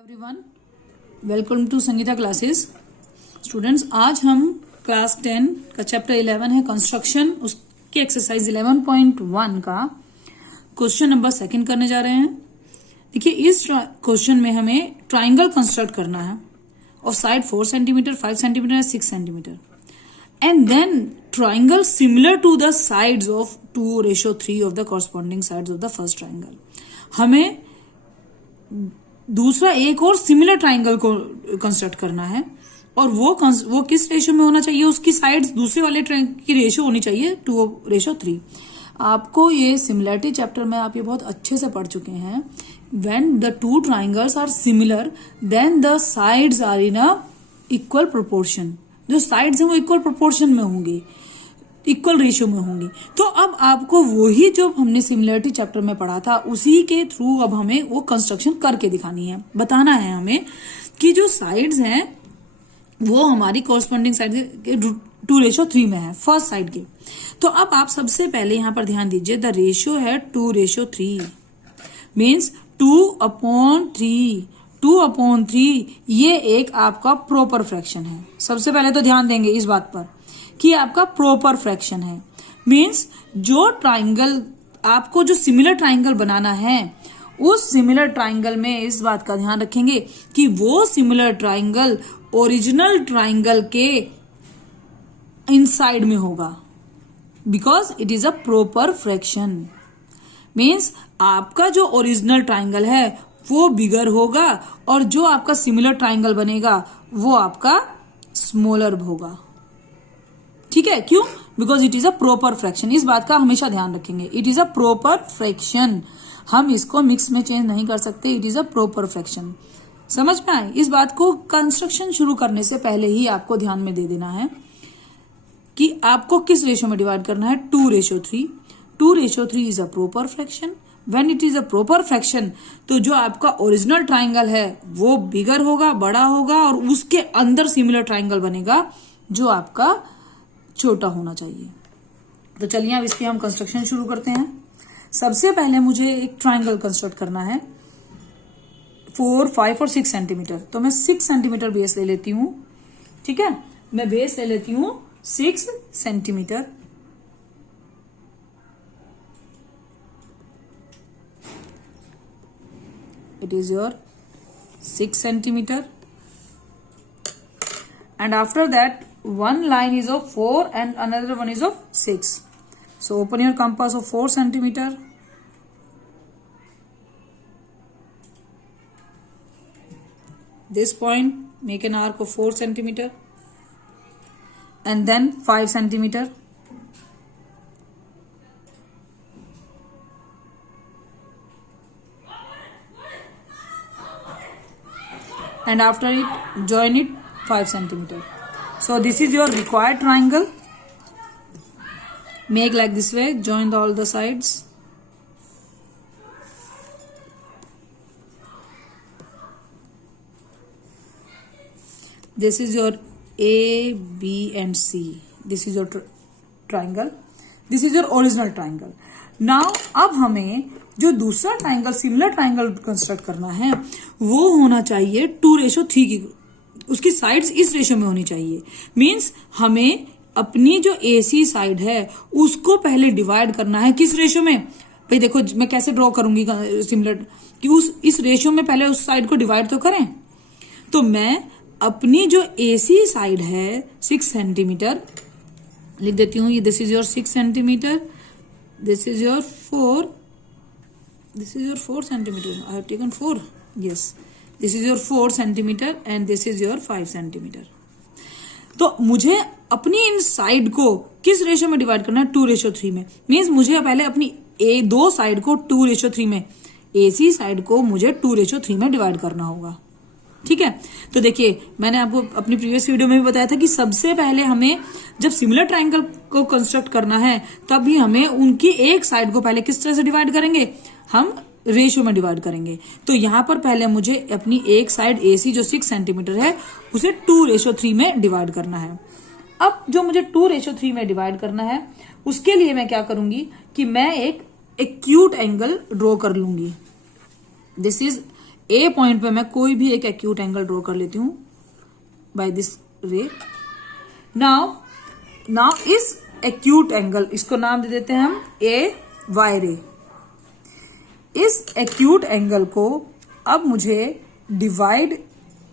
Everyone, welcome to Sangeeta classes. Students, आज हम class 10 का चैप्टर 11 है कंस्ट्रक्शन, उसकी एक्सरसाइज 11.1 का क्वेश्चन नंबर 2 करने जा रहे हैं। देखिए, इस क्वेश्चन में हमें ट्राइंगल कंस्ट्रक्ट करना है और side 4 centimetre, 5 centimetre, 6 centimetre, and then triangle similar to the sides of 2:3 of the corresponding sides of the first triangle. हमें दूसरा एक और सिमिलर ट्राइंगल को कंस्ट्रक्ट करना है और वो किस रेशियो में होना चाहिए, उसकी साइड्स दूसरे वाले ट्राइंगल की रेशियो होनी चाहिए 2:3। आपको ये सिमिलरिटी चैप्टर में आप ये बहुत अच्छे से पढ़ चुके हैं। When the two triangles are similar then the sides are in a equal proportion. जो साइड्स हैं वो इक्वल प्रोपोर्शन में होंगी, इक्वल रेशियो में होंगी। तो अब आपको वही जो हमने सिमिलरिटी चैप्टर में पढ़ा था उसी के थ्रू अब हमें वो कंस्ट्रक्शन करके दिखानी है। बताना है हमें कि जो साइड्स हैं वो हमारी कॉरस्पॉन्डिंग साइड के 2:3 में है, फर्स्ट साइड के। तो अब आप सबसे पहले यहां पर ध्यान दीजिए, द रेशियो है 2:3 मीन्स 2/3। 2/3 ये एक आपका प्रॉपर फ्रैक्शन है। सबसे पहले तो ध्यान देंगे इस बात पर कि आपका प्रॉपर फ्रैक्शन है। मीन्स जो ट्राइंगल आपको जो सिमिलर ट्राइंगल बनाना है उस सिमिलर ट्राइंगल में इस बात का ध्यान रखेंगे कि वो सिमिलर ट्राइंगल ओरिजिनल ट्राइंगल के इनसाइड में होगा, because it is a proper fraction. Means आपका जो ओरिजिनल ट्राइंगल है वो बिगर होगा और जो आपका सिमिलर ट्राइंगल बनेगा वो आपका स्मॉलर होगा। ठीक है, क्यों? Because it is a proper fraction. इस बात का हमेशा ध्यान रखेंगे, it is a proper fraction. हम इसको मिक्स में चेंज नहीं कर सकते, it is a proper fraction. समझ में आए? इस बात को कंस्ट्रक्शन शुरू करने से पहले ही आपको ध्यान में दे देना है कि आपको किस रेशियो में डिवाइड करना है, 2:3। 2:3 is a proper fraction. When it is a proper fraction तो जो आपका ओरिजिनल ट्राइंगल है वो बिगर होगा, बड़ा होगा, और उसके अंदर सिमिलर ट्राइंगल बनेगा जो आपका छोटा होना चाहिए। तो चलिए अब इसकी हम कंस्ट्रक्शन शुरू करते हैं। सबसे पहले मुझे एक ट्राइंगल कंस्ट्रक्ट करना है 4, 5 और 6 सेंटीमीटर। तो मैं 6 सेंटीमीटर बेस ले लेती हूं। ठीक है, मैं बेस ले लेती हूं 6 centimetre. It is your 6 centimetre and after that one line is of 4 and another one is of 6. So open your compass of 4 centimeter. This point make an arc of 4 centimeter and then 5 centimeter. And after it join it 5 centimeter. So this is your required triangle. Make like this way, join all the sides. This is your A, B and C. This is your triangle. This is your original triangle. Now अब हमें जो दूसरा triangle, similar triangle construct करना है वो होना चाहिए 2:3 की। उसकी साइड्स इस रेशियो में होनी चाहिए। मींस हमें अपनी जो AC साइड है उसको पहले डिवाइड करना है किस रेशियो में। भाई देखो, मैं कैसे ड्रॉ करूंगी सिमिलर कि इस रेशियो में पहले उस साइड को डिवाइड तो करें। तो मैं अपनी जो AC साइड है 6 सेंटीमीटर लिख देती हूँ। ये this is your 6 centimetre, this is your 4, this is your 4 centimetre. I have taken 4, yes. This is your 4 centimetre and this is your 5 centimetre. तो मुझे अपनी इन साइड को किस रेशियो में डिवाइड करना है, 2:3 में। मीन्स मुझे पहले अपनी दो साइड को 2:3 में, AC साइड को मुझे 2:3 में डिवाइड करना होगा। ठीक है, तो देखिए मैंने आपको अपनी प्रीवियस वीडियो में भी बताया था कि सबसे पहले हमें जब सिमिलर ट्राइंगल को कंस्ट्रक्ट करना है तब भी हमें उनकी एक साइड को पहले किस तरह से डिवाइड करेंगे, हम रेशियो में डिवाइड करेंगे। तो यहां पर पहले मुझे अपनी एक साइड AC जो 6 सेंटीमीटर है उसे 2:3 में डिवाइड करना है। अब जो मुझे 2:3 में डिवाइड करना है उसके लिए मैं क्या करूंगी कि मैं एक एक्यूट एंगल ड्रॉ कर लूंगी। दिस इज ए पॉइंट पे मैं कोई भी एक एक्यूट एंगल ड्रॉ कर लेती हूं बाय दिस रे। नाउ इस एक्यूट एंगल, इसको नाम दे देते हैं हम ए वाई रे। इस एक्यूट एंगल को अब मुझे डिवाइड,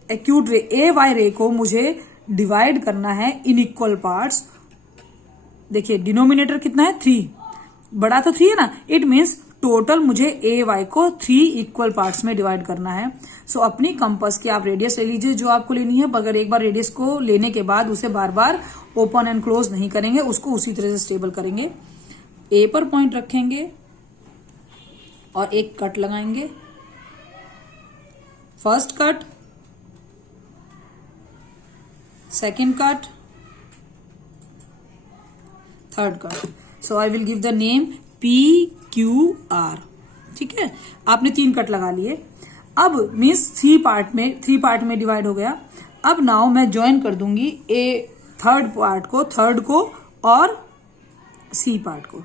एक्यूट रे ए वाई रे को मुझे डिवाइड करना है इन इक्वल पार्ट्स। देखिए डिनोमिनेटर कितना है 3, बड़ा तो 3 है ना, इट मीन्स टोटल मुझे ए वाई को 3 इक्वल पार्ट्स में डिवाइड करना है। सो अपनी कंपास की आप रेडियस ले लीजिए जो आपको लेनी है, मगर एक बार रेडियस को लेने के बाद उसे बार बार ओपन एंड क्लोज नहीं करेंगे, उसको उसी तरह से स्टेबल करेंगे। ए पर पॉइंट रखेंगे और एक कट लगाएंगे, first cut, second cut, third cut. So I will give the name PQR। ठीक है, आपने 3 कट लगा लिए। अब मीन्स 3 पार्ट में डिवाइड हो गया। अब नाउ मैं ज्वाइन कर दूंगी थर्ड को और सी पार्ट को।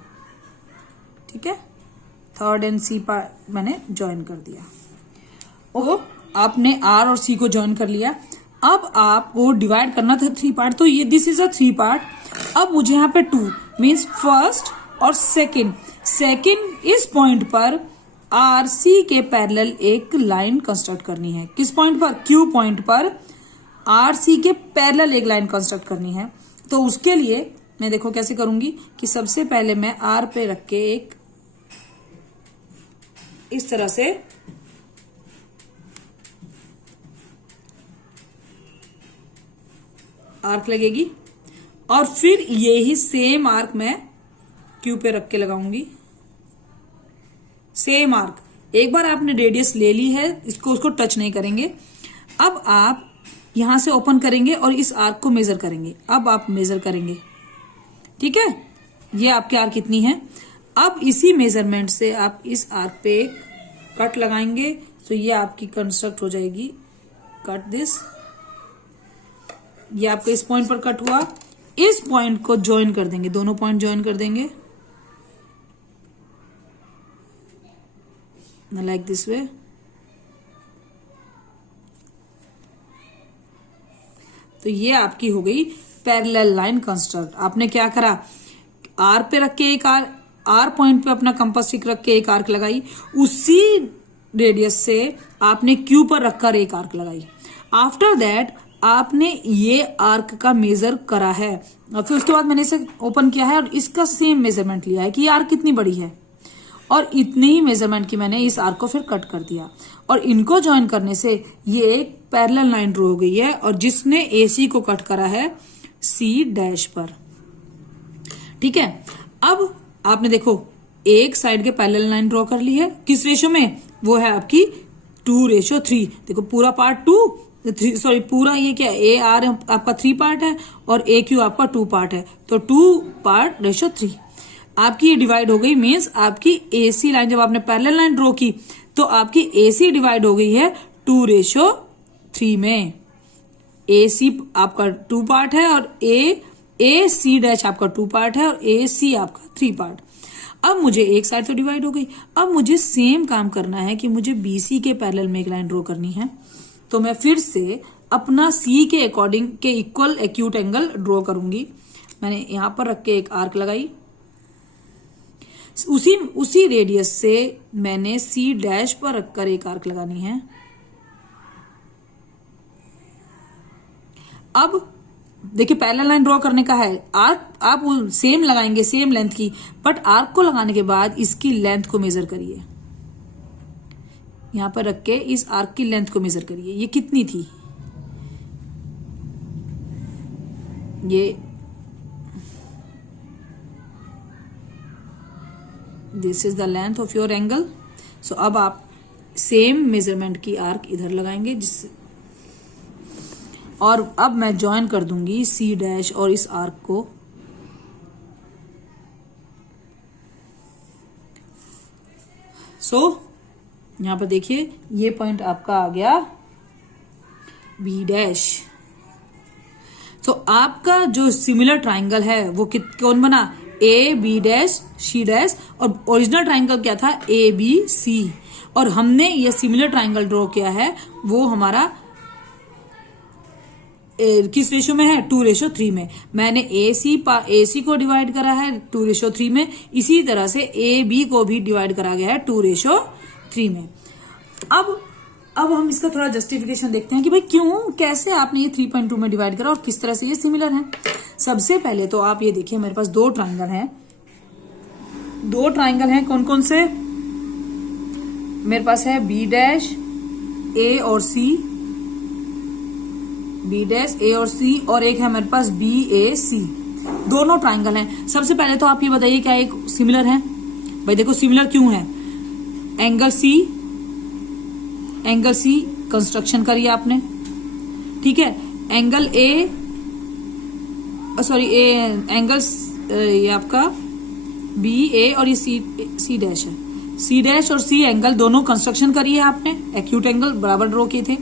ठीक है, थर्ड एंड सी पार्ट मैंने ज्वाइन कर दिया। ओ आपने आर और सी को ज्वाइन कर लिया। अब आपको डिवाइड करना था 3 पार्ट, तो ये दिस इज अ 3 पार्ट। अब मुझे यहाँ पे 2 मीन्स फर्स्ट और सेकंड इस पॉइंट पर आर सी के पैरेलल एक लाइन कंस्ट्रक्ट करनी है। किस पॉइंट पर? क्यू पॉइंट पर आर सी के पैरेलल एक लाइन कंस्ट्रक्ट करनी है। तो उसके लिए मैं देखो कैसे करूंगी कि सबसे पहले मैं आर पे रख के एक इस तरह से आर्क लगेगी और फिर ये ही सेम आर्क मैं क्यू पे रख के लगाऊंगी। सेम आर्क, एक बार आपने रेडियस ले ली है, उसको टच नहीं करेंगे। अब आप यहां से ओपन करेंगे और इस आर्क को मेजर करेंगे। अब आप मेजर करेंगे, ठीक है, ये आपके आर्क कितनी है। अब इसी मेजरमेंट से आप इस आर्क पे एक कट लगाएंगे, तो ये आपकी कंस्ट्रक्ट हो जाएगी कट दिस। ये आपका इस पॉइंट पर कट हुआ, इस पॉइंट को ज्वाइन कर देंगे, दोनों पॉइंट ज्वाइन कर देंगे लाइक दिस वे। तो ये आपकी हो गई पैरेलल लाइन कंस्ट्रक्ट। आपने क्या करा, आर पे रख के एक आर पॉइंट पे अपना कंपास स्टिक रख के एक आर्क लगाई, उसी रेडियस से आपने क्यू पर रखकर एक आर्क लगाई। आफ्टर दैट आपने ये आर्क का मेजर करा है और फिर उसके बाद मैंने इसे ओपन किया है और इसका सेम मेजरमेंट लिया है कि ये आर्क कितनी बड़ी है, और इतने ही मेजरमेंट की मैंने इस आर्क को फिर कट कर दिया और इनको ज्वाइन करने से ये एक पैरेलल लाइन ड्रॉ हो गई है। और जिसने AC को कट करा है C' पर। ठीक है, अब आपने देखो एक साइड के पैरेलल लाइन ड्रॉ कर ली है। किस रेशो में? वो है आपकी 2:3। देखो पूरा पार्ट 2 सॉरी पूरा ये क्या AR आपका 3 पार्ट है और AQ आपका 2 पार्ट है, तो 2:3 आपकी ये डिवाइड हो गई। मीन्स आपकी AC लाइन, जब आपने पैरेलल लाइन ड्रॉ की तो आपकी AC डिवाइड हो गई है 2:3 में। AC आपका 2 पार्ट है और AC' आपका 2 पार्ट है और AC आपका 3 पार्ट। अब मुझे एक साइड तो डिवाइड हो गई, अब मुझे सेम काम करना है कि मुझे BC के पैरेलल में एक लाइन ड्रॉ करनी है। तो मैं फिर से अपना C के अकॉर्डिंग के इक्वल एक्यूट एंगल ड्रॉ करूंगी। मैंने यहां पर रख के एक आर्क लगाई, उसी रेडियस से मैंने C' पर रखकर एक आर्क लगानी है। अब देखिए पैरेलल लाइन ड्रॉ करने का है, आर्क आप सेम लगाएंगे, सेम लेंथ की, बट आर्क को लगाने के बाद इसकी लेंथ को मेजर करिए। यहां पर रख के इस आर्क की लेंथ को मेजर करिए, ये कितनी थी। ये this is the length of your angle. So अब आप सेम मेजरमेंट की आर्क इधर लगाएंगे, जिससे और अब मैं ज्वाइन कर दूंगी C' और इस आर्क को। यहां पर देखिए ये पॉइंट आपका आ गया B'। आपका जो सिमिलर ट्राइंगल है वो कौन बना? A, B', C' और ओरिजिनल ट्राइंगल क्या था, ABC, और हमने ये सिमिलर ट्राइंगल ड्रॉ किया है वो हमारा किस रेशो में है, 2:3 में। मैंने AC को डिवाइड करा है 2:3 में, इसी तरह से AB को भी डिवाइड करा गया है 2:3 में। अब हम इसका थोड़ा जस्टिफिकेशन देखते हैं कि भाई क्यों, कैसे आपने ये 3.2 में डिवाइड करा और किस तरह से ये सिमिलर है। सबसे पहले तो आप ये देखिए, मेरे पास दो ट्राइंगल हैं। कौन कौन से, मेरे पास है B' A और C, B' A और C, और एक है मेरे पास BAC। दोनों ट्राइंगल हैं। सबसे पहले तो आप ये बताइए क्या एक सिमिलर है। भाई देखो सिमिलर क्यों है, एंगल C कंस्ट्रक्शन करिए आपने, ठीक है। एंगल एंगल ये आपका BA और ये C डैश है, C' और C एंगल दोनों कंस्ट्रक्शन करिए आपने, एक्यूट एंगल बराबर ड्रॉ किए थे।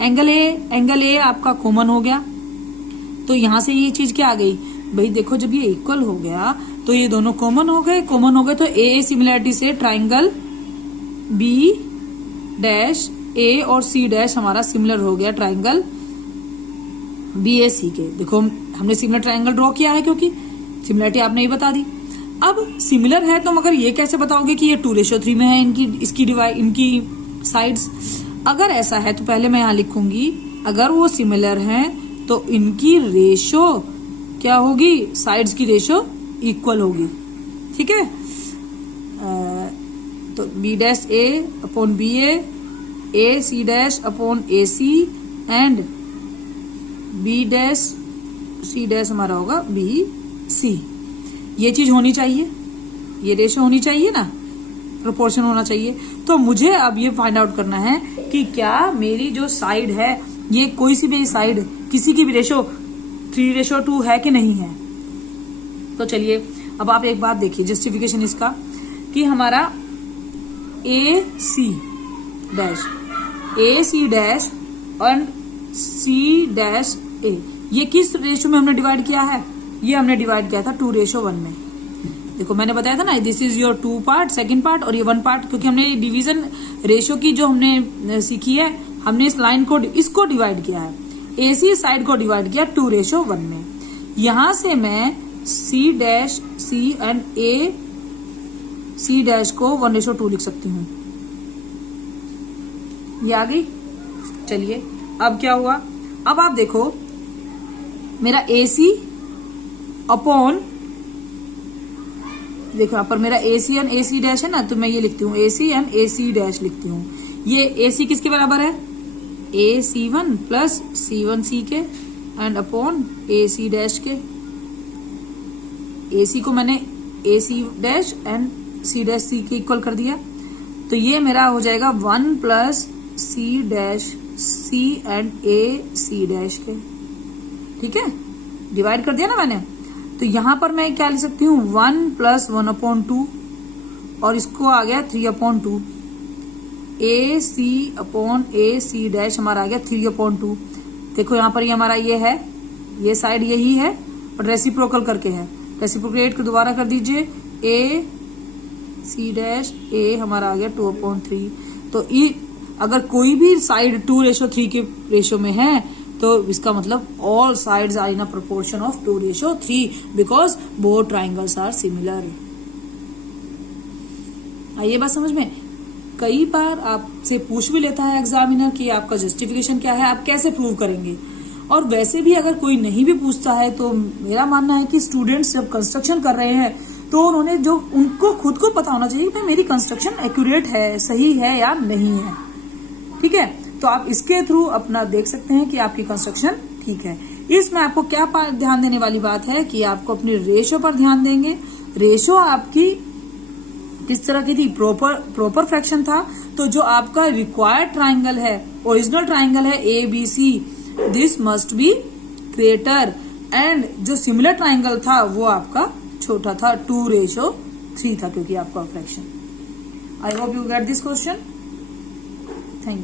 एंगल ए आपका कॉमन हो गया, तो यहां से ये चीज क्या आ गई, भाई देखो जब ये इक्वल हो गया तो ये दोनों कॉमन हो गए तो ए सिमिलरिटी से ट्राइंगल B' और C' हमारा सिमिलर हो गया ट्राइंगल BAC के। देखो हमने सिमिलर ट्राइंगल ड्रॉ किया है क्योंकि सिमिलरिटी आपने ही बता दी। अब सिमिलर है तो मगर ये कैसे बताओगे कि ये 2:3 में है इनकी साइड्स। अगर ऐसा है तो पहले मैं यहां लिखूंगी, अगर वो सिमिलर हैं तो इनकी रेशो क्या होगी, साइड्स की रेशो इक्वल होगी, ठीक है। तो B' A upon BA, AC' upon AC and B' हमारा होगा BC। ये चीज होनी चाहिए, ये रेशो होनी चाहिए ना, प्रोपोर्शन होना चाहिए। तो मुझे अब ये फाइंड आउट करना है कि क्या मेरी जो साइड है, ये कोई सी भी साइड किसी की भी रेशो 3:2 है कि नहीं है। तो चलिए अब आप एक बात देखिए, जस्टिफिकेशन इसका कि हमारा AC' और C' ये किस रेशो में हमने डिवाइड किया है, ये हमने डिवाइड किया था 2:1 में। देखो मैंने बताया था ना, this is your 2 part, second part और ये 1 पार्ट, क्योंकि हमने डिवीजन रेशो की जो हमने सीखी है, हमने इस लाइन को इसको डिवाइड किया है, AC साइड को डिवाइड किया 2:1 में। यहां से मैं C' एंड AC' को 1:2 लिख सकती हूँ। ये आ गई। चलिए अब क्या हुआ, अब आप देखो मेरा AC अपॉन, देखो यहाँ पर मेरा AC एंड AC' है ना, तो मैं ये लिखती हूँ AC एंड AC' लिखती हूँ। ये AC किसके बराबर है, AC1 प्लस C1C के एंड अपॉन AC' के। AC को मैंने AC' एंड C' के इक्वल कर दिया, तो ये मेरा हो जाएगा 1 प्लस C' एंड AC' के, ठीक है। डिवाइड कर दिया ना मैंने, तो यहां पर मैं क्या लिख सकती हूँ, 1 प्लस 1/2 और इसको आ गया 3/2। AC अपॉन AC' हमारा आ गया 3/2। देखो यहाँ पर ये हमारा ये है, ये साइड यही है और रेसिप्रोकल करके है, रेसिप्रोकेट को दोबारा कर दीजिए, AC' हमारा आ गया 2/3। तो अगर कोई भी साइड 2:3 के रेशो में है तो इसका मतलब all sides are in a proportion of 2:3 because both triangles are similar. आइए बात समझ में। कई बार आपसे पूछ भी लेता है एग्जामिनर कि आपका जस्टिफिकेशन क्या है, आप कैसे प्रूव करेंगे। और वैसे भी अगर कोई नहीं भी पूछता है तो मेरा मानना है कि स्टूडेंट्स जब कंस्ट्रक्शन कर रहे हैं तो उन्होंने जो उनको खुद को पता होना चाहिए कि मेरी कंस्ट्रक्शन एक्यूरेट है, सही है या नहीं है, ठीक है। तो आप इसके थ्रू अपना देख सकते हैं कि आपकी कंस्ट्रक्शन ठीक है। इसमें आपको क्या ध्यान देने वाली बात है कि आपको अपनी रेशो पर ध्यान देंगे। रेशो आपकी किस तरह की थी, प्रॉपर फ्रैक्शन था। तो जो आपका रिक्वायर्ड ट्राइंगल है, ओरिजिनल ट्राइंगल है ABC, this must be greater, and जो सिमिलर ट्राइंगल था वो आपका छोटा था, 2:3 था, क्योंकि आपका fraction. I hope you get this question. Thank you.